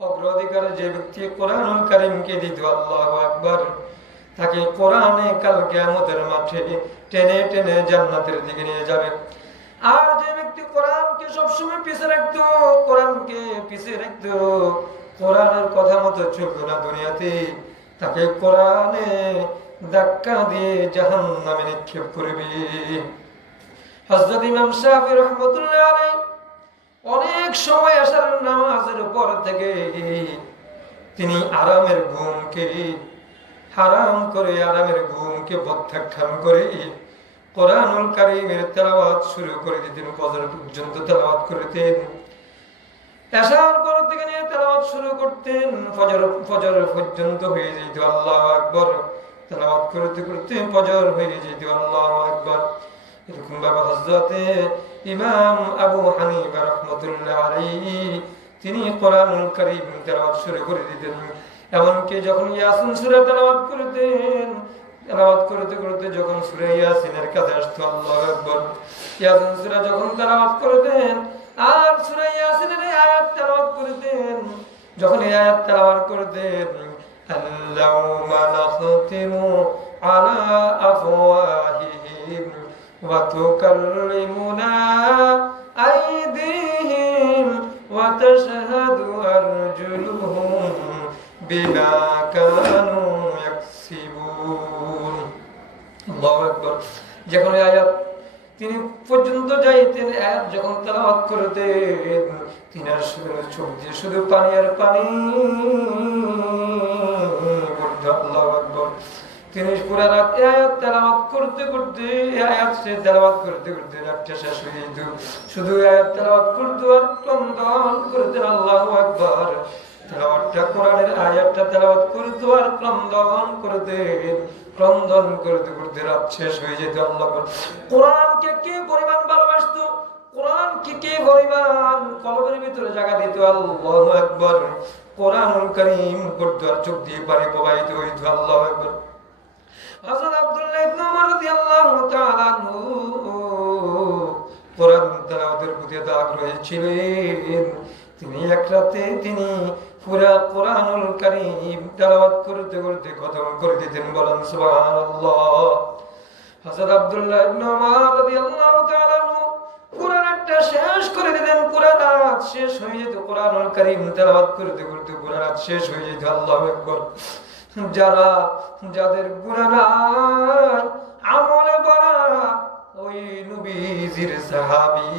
অগ্রাধিকার যে ব্যক্তি কোরআনুল কারীমকে দিত, আল্লাহু আকবার, তাকে কোরআনে কাল কিয়ামতের মাঠে টেনে টেনে জান্নাতের দিকে নিয়ে যাবে। আর যে ব্যক্তি কোরআনকে সবসময় পিছিয়ে রাখতো, কোরআনকে পিছিয়ে রাখতো, কোরআনের কথা মতো চলতো না দুনিয়াতে, তাকে কোরআনে ধাক্কা দিয়ে জাহান্নামে নিক্ষেপ করবে। হযরত ইমাম শাফিঈ রাহমাতুল্লাহ আলাইহি অনেক সময় আশার নামাজের পর থেকে তিনি আরামের ঘুমকে হারাম করে, আরামের ঘুমকে প্রত্যাখ্যান করে কোরআনুল কারীমের তেলাওয়াত শুরু করে দিতেন। ফজর পর্যন্ত তেলাওয়াত করতেন, এশার পর থেকে নিয়ে তেলাওয়াত শুরু করতেন, ফজর পর্যন্ত হয়ে যেত। আল্লাহু আকবার, তেলাওয়াত করতে করতে ফজর হয়ে যেত। আল্লাহু আকবার। এরকম ভাবে হযরত ইমাম আবু হানিফা রাহমাতুল্লাহ আলাইহি তিনি কোরআনুল কারীম তেলাওয়াত শুরু করে দিতেন। এমনকি যখন ইয়াসিন সূরা তেলাওয়াত করতেন, তেলাওয়াত করতে করতে যখন সূরা ইয়াসিনের কাছে আসতো, আল্লাহু আকবার, ইয়াসিন সূরা যখন তেলাওয়াত করতেন আর সূরা ইয়াসিনের আয়াত তেলাওয়াত করতেন, যখন এই আয়াত তেলাওয়াত করতেন, আল্লাহুম্মা নাখতিমু আলা আফওয়াহিহিম ওয়া তুকাল্লিমুনা আইদিহিম ওয়া তাশহাদু আরজুলুহুম বিমা কানু ইয়াকসিবুন। আল্লাহু আকবার। যখন এই আয়াত তিনি পর্যন্ত যাইতেন, আয়াত যখন তেলাওয়াত করতেন, তিনার চোখ দিয়ে শুধু পানি আর পানি পড়তো। আল্লাহু আকবার। তিনি পুরা রাত আয়াত তেলাওয়াত করতে করতে, আয়াত সে তেলাওয়াত করতে করতে রাতটা শেষ হয়ে যেত। শুধু আয়াত তেলাওয়াত করতো আর ক্রন্দন করতেন। আল্লাহু আকবার। তেলাওয়াতটা, কোরআনের আয়াতটা তেলাওয়াত করতো আর ক্রন্দন করতেন। ক্রন্দন করতে করতে রাত শেষ হয়ে যেত। আল্লাহ, কোরআনকে কে পরিমাণ ভালোবাসতো, কোরআনকে কে পরিমাণ কলবের ভিতরে জায়গা দিত। আল্লাহু আকবার। কোরআনুল কারীম পড়তো আর চোখ দিয়ে পানি প্রবাহিত হইতো। আল্লাহু আকবার। হযরত আব্দুল্লাহ ইবনে ওমর রাদিয়াল্লাহু তাআলা আনহু কোরআন তেলাওয়াতের প্রতি এত আগ্রহী ছিলেন, তিনি এক রাতে তিনি পুরা কোরআনুল কারীম তেলাওয়াত করতে করতে খতম করে দিতেন। বলেন সুবহানাল্লাহ। হযরত আব্দুল্লাহ ইবনে ওমর রাদিয়াল্লাহু তাআলা আনহু পুরা রাতটা শেষ করে দিতেন। পুরা রাত শেষ হয়ে যেত কোরআনুল কারীম তেলাওয়াত করতে করতে, পুরা রাত শেষ হয়ে যেত। আল্লাহু আকবার। যাদের গুনাহ নাই, আমলে ভরা ওই নবীজির সাহাবী,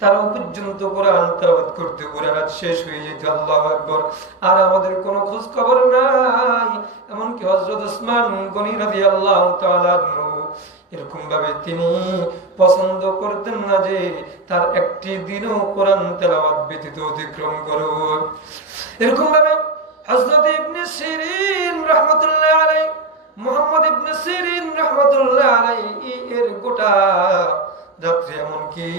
তারাও পর্যন্ত কোরআন তেলাওয়াত করতে পুরা রাত শেষ হয়ে যেত। আল্লাহু আকবার। আর আমাদের কোনো খোঁজ খবর নাই। এমনকি হযরত ওসমান গনি রাদিয়াল্লাহু তাআলা আনহু এরকম ভাবে তিনি পছন্দ করতেন না যে তার একটি দিনও কোরআন তেলাওয়াত ব্যতীত অতিক্রম করুক। এরকম ভাবে হযরত ইবনে সিরিন রাহমাতুল্লাহ আলাইহি, মুহাম্মদ ইবনে সিরিন রাহমাতুল্লাহ আলাইহি এর গোটা রাত্রি, এমনকি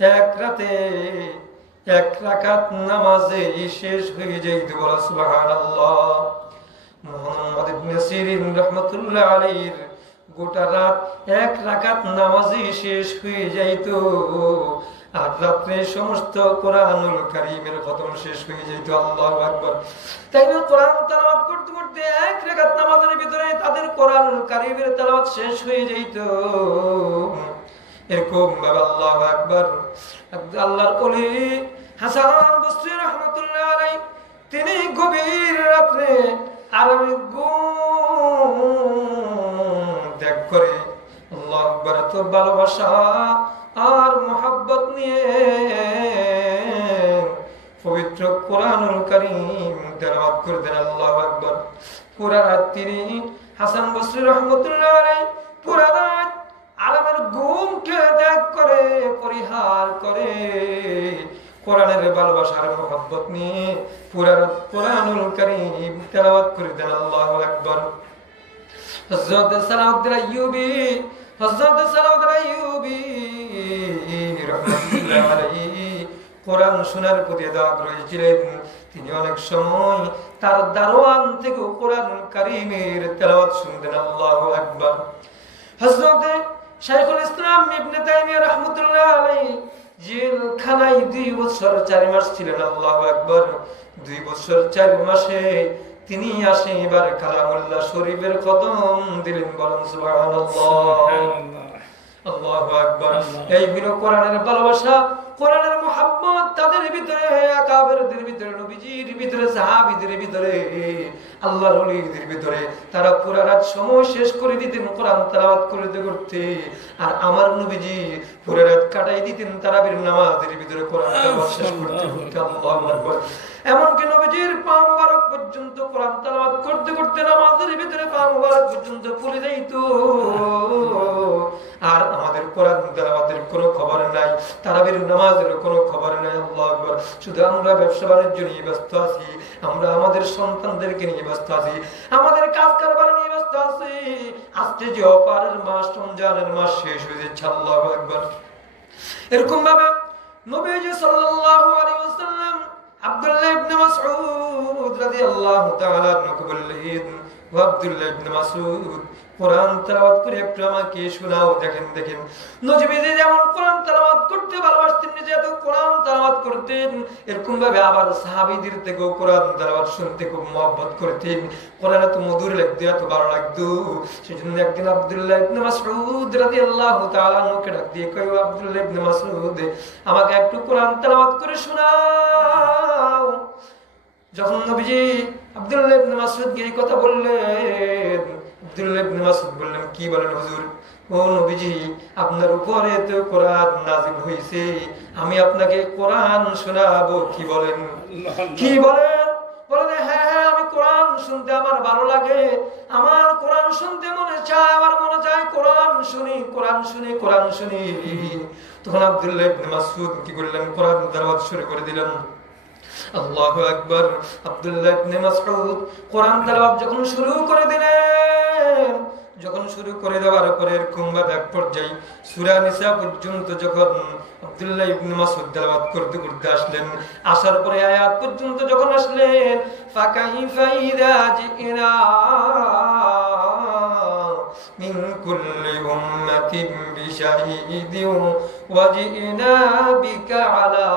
এক রাতে এক রাকাত নামাজে শেষ হয়ে যেত। বলা সুবহানাল্লাহ। মুহাম্মদ ইবনে সিরিন রাহমাতুল্লাহ আলাইহির গোটা রাত এক রাকাত নামাজে শেষ হয়ে যাইত। আর রাত্রে সমস্ত কোরআনুল কারীমের খতম শেষ হয়ে যেত। আল্লাহু আকবার। তাই না, কোরআন তেলাওয়াত করতে করতে এক রাকাত নামাজের ভিতরে তাদের কোরআনুল কারীমের তেলাওয়াত শেষ হয়ে যেত। এরকম ভাবে আল্লাহু আকবার। আল্লাহর ওলি হাসান বসরি রাহমাতুল্লাহ আলাইহি তিনি গভীর রাতে আরামে ঘুম ত্যাগ করে আল্লাহু আকবার এত ভালোবাসা আর মুহাব্বত নিয়ে পবিত্র কোরআনুল কারীম তেলাওয়াত করতেন। আল্লাহু আকবার। পুরা রাত তিনি হাসান বসরি রাহমাতুল্লাহ আলাইহি পুরা রাত আরামের ঘুমকে ত্যাগ করে, পরিহার করে কোরআনের ভালোবাসার মুহাব্বত নিয়ে পুরা রাত কোরআনুল কারীম তেলাওয়াত করতেন। আল্লাহু আকবার। হযরত সালাউদ্দিন আইয়ুবী, হযরত সালাউদ্দিন আইয়ুবী রাহমাতুল্লাহ আলাইহি কোরআন শোনার প্রতি আগ্রহী ছিলেন। তিনি অনেক সময় তার দারওয়ান থেকে কোরআনুল কারীমের তেলাওয়াত শুনতেন। আল্লাহু আকবার। হযরত শাইখুল ইসলাম ইবনে তাইমিয়া রাহমাতুল্লাহ আলাইহি জেলখানায় 2 বছর 4 মাস ছিলেন। আল্লাহু আকবার। 2 বছর 4 মাসে তিনি আসে এবার কালামুল্লাহ শরীফের কদম দিলেন। বলেন সুবহানাল্লাহ। আল্লাহু আকবার। এই হলো কোরআনের ভালোবাসা, কোরআনের মুহাব্বত তাদের ভিতরে, আকাবেরদের ভিতরে, নবীজির ভিতরে, সাহাবীদের ভিতরে, আল্লাহর ওলিদের ভিতরে। তারা পুরা রাত সময় শেষ করে দিতেন কোরআন তেলাওয়াত করতে করতে। আর আমার নবীজি পুরা রাত কাটাই দিতেন তারাবির নামাজের ভিতরে কোরআন তেলাওয়াত শেষ করতে করতে। আল্লাহু আকবার। এমনকি নবীজির পা মুবারক পর্যন্ত কোরআন তেলাওয়াত করতে করতে নামাজের ভিতরে পা মুবারক পর্যন্ত ফুলে যাইত। আর আমাদের কোরআন তেলাওয়াতের কোনো খবর নাই, তারাবির নামাজের কোনো খবর নাই। আল্লাহু আকবার। শুধু আমরা ব্যবসা বাণিজ্য নিয়ে ব্যস্ত আছি, আমরা আমাদের সন্তানদেরকে নিয়ে ব্যস্ত আছি, আমাদের কাজ কারবার নিয়ে ব্যস্ত আছি। আজকে যে অপারের মাস, রমজানের মাস শেষ হয়ে যাচ্ছে। আল্লাহু আকবার। এরকম ভাবে নবীজি সাল্লাল্লাহু আলাইহি ওয়াসাল্লাম আব্দুল্লাহ ইবনে মাসউদ রাদিয়াল্লাহু তাআলা আনহু বললেন, ও আব্দুল্লাহ ইবনে মাসউদ, কোরআন তেলাওয়াত করে একটু আমাকে শোনাও। দেখেন নবীজি যেমন কোরআন তেলাওয়াত করতে ভালোবাসতেন, নিজে এত কোরআন তেলাওয়াত করতেন, এরকম ভাবে আবার সাহাবীদের থেকেও কোরআন তেলাওয়াত শুনতে খুব মহব্বত করতেন। কোরআন এত মধুর লাগতো, এত ভালো লাগতো। সেজন্য একদিন আব্দুল্লাহ ইবনে মাসউদ রাদিয়াল্লাহু তাআলা আনহুকে ডাক দিয়ে কয়, ও আব্দুল্লাহ ইবনে মাসউদ, আমাকে একটু কোরআন তেলাওয়াত করে শোনাও। যখন নবীজি আব্দুল্লাহ ইবনে মাসউদকে এই কথা বললেন, আব্দুল্লাহ ইবনে মাসউদ বললেন, কি বলেন হুজুর? ও নবীজি, আপনার উপরে তো কোরআন নাযিল হয়েছে, আমি আপনাকে কোরআন শোনাবো, কি বলেন? কি বলেন? বলেন, হ্যাঁ হ্যাঁ, আমি কোরআন শুনতে আমার ভালো লাগে, আমার কোরআন শুনতে মনে চায়, আমার মনে চায় কোরআন শুনি, কোরআন শুনি, কোরআন শুনি। তখন আব্দুল্লাহ ইবনে মাসউদ কি করলেন? কোরআন তেলাওয়াত শুরু করে দিলেন। আল্লাহু আকবার। আব্দুল্লাহ ইবনে মাসউদ কোরআন তেলাওয়াত যখন শুরু করে দিলেন, যখন শুরু করে দেওয়ার পরে এরকম ভাবে এক পর্যায়ে সূরা নিসা পর্যন্ত যখন আব্দুল্লাহ ইবনে মাসউদ তেলাওয়াত করতে করতে আসলেন, আসার পরে আয়াত পর্যন্ত যখন আসলেন, ফাকাইফা ইযা জিনা মিন কুল্লি উম্মাতিন বিশাহীদিন ওয়া জিনা বিকা আলা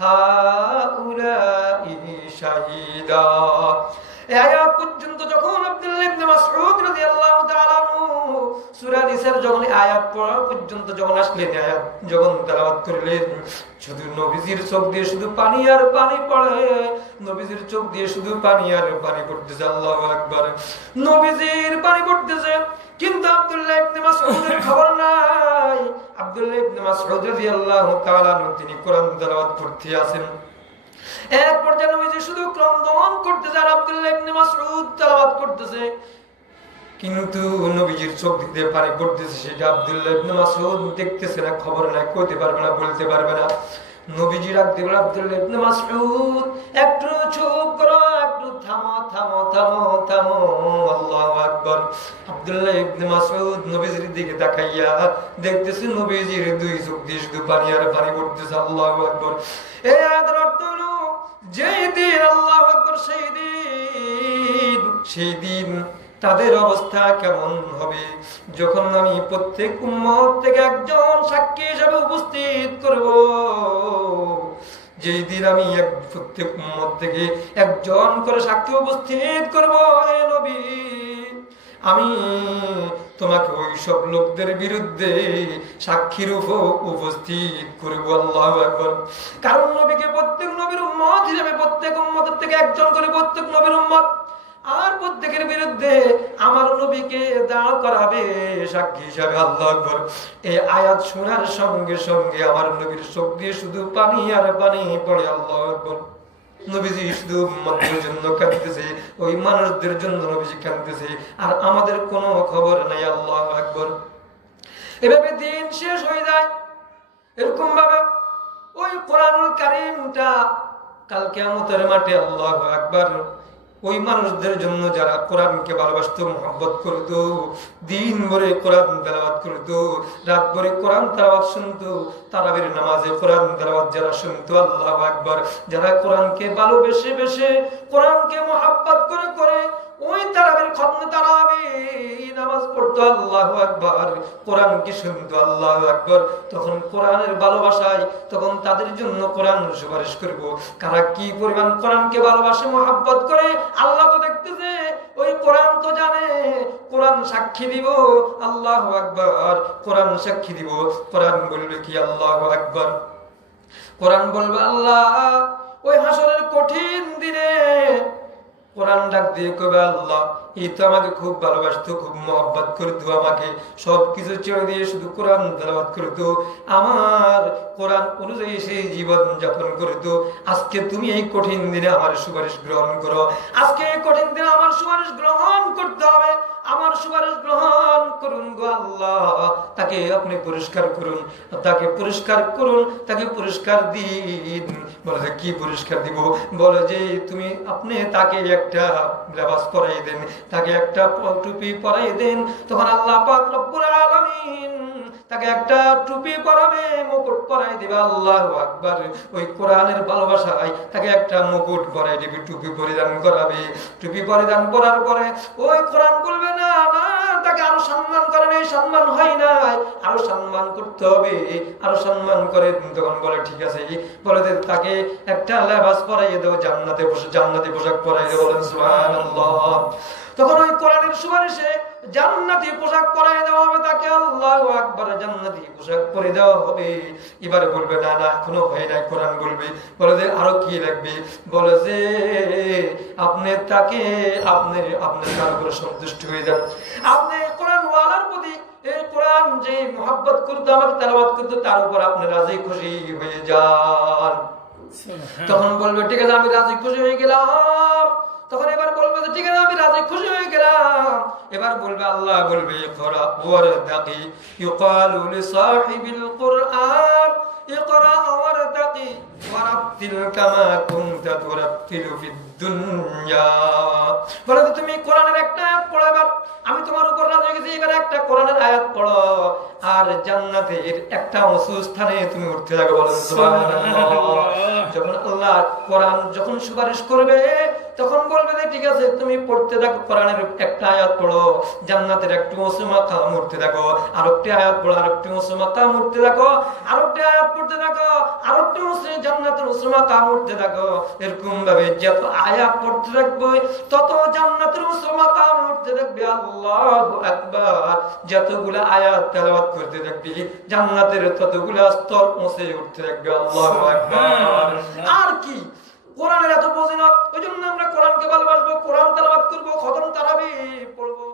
হাউলাই শাহীদা। এই আয়াত পর্যন্ত যখন আব্দুল্লাহ ইবনে মাসউদ রাদিয়াল্লাহু তাআলা সূরা নিসার যখন আয়াত পড়া পর্যন্ত যখন আসলেন, আয়াত যখন তেলাওয়াত করলেন, শুধু নবীজির চোখ দিয়ে শুধু পানি আর পানি পড়ে, নবীজির চোখ দিয়ে শুধু পানি আর পানি পড়তেছে। আল্লাহু আকবার। নবীজির পানি পড়তেছে, কিন্তু আব্দুল্লাহ ইবনে মাসউদের খবর নাই। আব্দুল্লাহ ইবনে মাসউদ রাদিয়াল্লাহু তাআলা তিনি কোরআন তেলাওয়াত করতে আছেন। এক পর্যায়ে নবীজি শুধু ক্রন্দন করতেছে আর আব্দুল্লাহ ইবনে মাসউদ তেলাওয়াত করতেছে, কিন্তু নবীজির চোখ দিয়ে পানি পড়তেছে, সেটা আব্দুল্লাহ ইবনে মাসউদ দেখতেছে না, খবর নাই, কইতে পারবে না, বলতে পারবে না। নবীজি ডাক দিয়ে বলে, আব্দুল্লাহ ইবনে মাসউদ, একটু চুপ করো, একটু থামো থামো থামো থামো। আল্লাহু আকবার। আব্দুল্লাহ ইবনে মাসউদ নবীজির দিকে তাকাইয়া দেখতেছে নবীজির 2 চোখ দিয়ে শুধু পানি আর পানি পড়তেছে। আল্লাহু আকবার। এই আয়াতের অর্থ হলো, যেই দিন, আল্লাহু আকবার, সেই দিন তাদের অবস্থা কেমন হবে, যখন আমি প্রত্যেক উম্মত থেকে একজন সাক্ষী হিসেবে উপস্থিত করব। যেই দিন আমি প্রত্যেক উম্মত থেকে একজন করে সাক্ষী উপস্থিত করব, হে নবী, আমি তোমাকে ওই সব লোকদের বিরুদ্ধে সাক্ষীর উপস্থিত করব। আল্লাহু আকবার। কারণ নবীকে প্রত্যেক নবীর উম্মত হিসেবে, প্রত্যেক উম্মতের থেকে একজন করে প্রত্যেক নবীর উম্মত, আর প্রত্যেকের বিরুদ্ধে আমার নবীকে দাঁড় করাবে সাক্ষী হিসাবে। আল্লাহু আকবার। এই আয়াত শোনার সঙ্গে সঙ্গে আমার নবীর চোখ দিয়ে শুধু পানি আর পানি পড়ে। আল্লাহু আকবার। নবীজি শুধু উম্মতের জন্য কাঁদতেছে, ওই মানুষদের জন্য নবীজি কাঁদতেছে, আর আমাদের কোনো খবর নাই। আল্লাহু আকবার। এভাবে দিন শেষ হয়ে যায়। এরকম ভাবে ওই কোরআনুল কারীমটা কাল কিয়ামতের মাঠে, আল্লাহু আকবার, ওই মানুষদের জন্য যারা কোরআনকে ভালোবাসতো, মহব্বত করতো, দিন ভরে কোরআন তেলাওয়াত করতো, রাত ভরে কোরআন তেলাওয়াত শুনতো, তারাবির নামাজে কোরআন তেলাওয়াত যারা শুনতো, আল্লাহু আকবার, যারা কোরআনকে ভালোবেসে বেসে, কোরআনকে মহব্বত করে করে ওই তারাবির খতমে তারাবি নামাজ পড়তো আল্লাহু আকবার, কোরআন কি শুনতো আল্লাহু আকবার। তখন কোরআনের ভালোবাসায় তখন তাদের জন্য কোরআন সুপারিশ করব। কারা কি পরিমাণ কোরআনকে ভালোবাসে, মহব্বত করে, আল্লাহ তো দেখতেছে, ওই কোরআন তো জানে। কোরআন সাক্ষী দিব আল্লাহু আকবার, কোরআন সাক্ষী দিব। কোরআন বলবে কি আল্লাহু আকবার, কোরআন বলবে আল্লাহ ওই হাসরের কঠিন দিনে কোরআন ডাক দিয়ে কবে আল্লাহ এই তো আমাকে খুব ভালোবাসতো, খুব মহব্বত করতো, আমাকে সবকিছু ছেড়ে দিয়ে শুধু কোরআন তেলাওয়াত করতো, আমার কোরআন অনুযায়ী সেই জীবন যাপন করতো। আজকে তুমি এই কঠিন দিনে আমার সুপারিশ গ্রহণ করো, আজকে এই কঠিন দিনে আমার সুপারিশ গ্রহণ করতে হবে, আমার সুপারিশ গ্রহণ করুন গো আল্লাহ। তাকে আপনি পুরস্কার করুন, তাকে পুরস্কার করুন, তাকে পুরস্কার দিন। বলে যে কি পুরস্কার দিব? বলে যে তুমি আপনি তাকে একটা লেবাস পরাই দেন, তাকে একটা টুপি পরাই দেন। তখন আল্লাহ পাক রব্বুল আলামিন তাকে একটা টুপি পরাবে, মুকুট পরাই দিবে। আল্লাহু আকবার। ওই কোরআনের ভালোবাসায় তাকে একটা মুকুট পরাই দিবে, টুপি পরিধান করাবে। টুপি পরিধান করার পরে ওই কোরআন বলবে না না তাকে আরো সম্মান করেন, এই সম্মান হয় নাই, আরো সম্মান করতে হবে, আরো সম্মান করে। তখন বলে ঠিক আছে, বলে তাকে একটা লেবাস পরাইয়ে দেবো, জান্নাতি পোশাক পরাইয়ে দেবো। বলেন সুবহানাল্লাহ। তখন ওই কোরআনের সুপারিশে জান্নাতি পোশাক পরাই দেওয়া হবে তাকে। আল্লাহু আকবার। জান্নাতি পোশাক পরে দেওয়া হবে। এবারে বলবে না না এখনো হয় নাই। কোরআন বলবে, বলে যে আরো কি লাগবে? বলে যে আপনি তাকে আপনি তার উপরে সন্তুষ্ট হয়ে যান, আপনি কোরআন ওয়ালার প্রতি, এই কোরআন যে মহব্বত করতো, আমাকে তেলাওয়াত করতো, তার উপর আপনি রাজি খুশি হয়ে যান। তখন বলবে ঠিক আছে আমি রাজি খুশি হয়ে গেলাম। তখন এবার বলবে ঠিক আছে আমি রাজি খুশি হয়ে গেলাম। এবার বলবে আল্লাহ বলবে ইকরা ওয়ারতাকি ইউকালু লিসাহিবিল কুরআন ইকরা ওয়ারতাকি ওয়ারাতিল কামা কুনতা তুরাতিলু ফিদ দুনিয়া। বলে তুমি কোরআনের একটা আয়াত পড়ো, এবার আমি তোমার উপর রাজি হয়ে গেছি, এবার একটা কোরআনের আয়াত পড়ো আর জান্নাতের একটা উঁচু স্থানে তুমি উঠতে থাকো। বলেন সুবহানাল্লাহ। যখন আল্লাহ কোরআন যখন সুপারিশ করবে তখন বলবে যে ঠিক আছে তুমি পড়তে থাকো, কোরআনের একটা আয়াত পড়ো, জান্নাতের একটু উঁচু মাকাম উঠতে থাকো, আরেকটি আয়াত পড়ো, আরেকটি উঁচু মাকাম উঠতে থাকো, আরেকটি আয়াত পড়তে থাকো, আরেকটি উঁচু জান্নাতের উঁচু মাকাম উঠতে থাকো। এরকম ভাবে যত আয়াত পড়তে থাকবে তত জান্নাতের উঁচু মাকাম উঠতে থাকবে। আল্লাহু আকবার। যতগুলা আয়াত তেলাওয়াত করতে থাকবি জান্নাতের ততগুলা স্তর উঁচে উঠতে থাকবে। আল্লাহু আকবার। আর কি কোরআনের এত ফজিলত, ওই জন্য আমরা কোরআনকে ভালোবাসবো, কোরআন তেলাওয়াত করবো, খতম তারাবি পড়বো।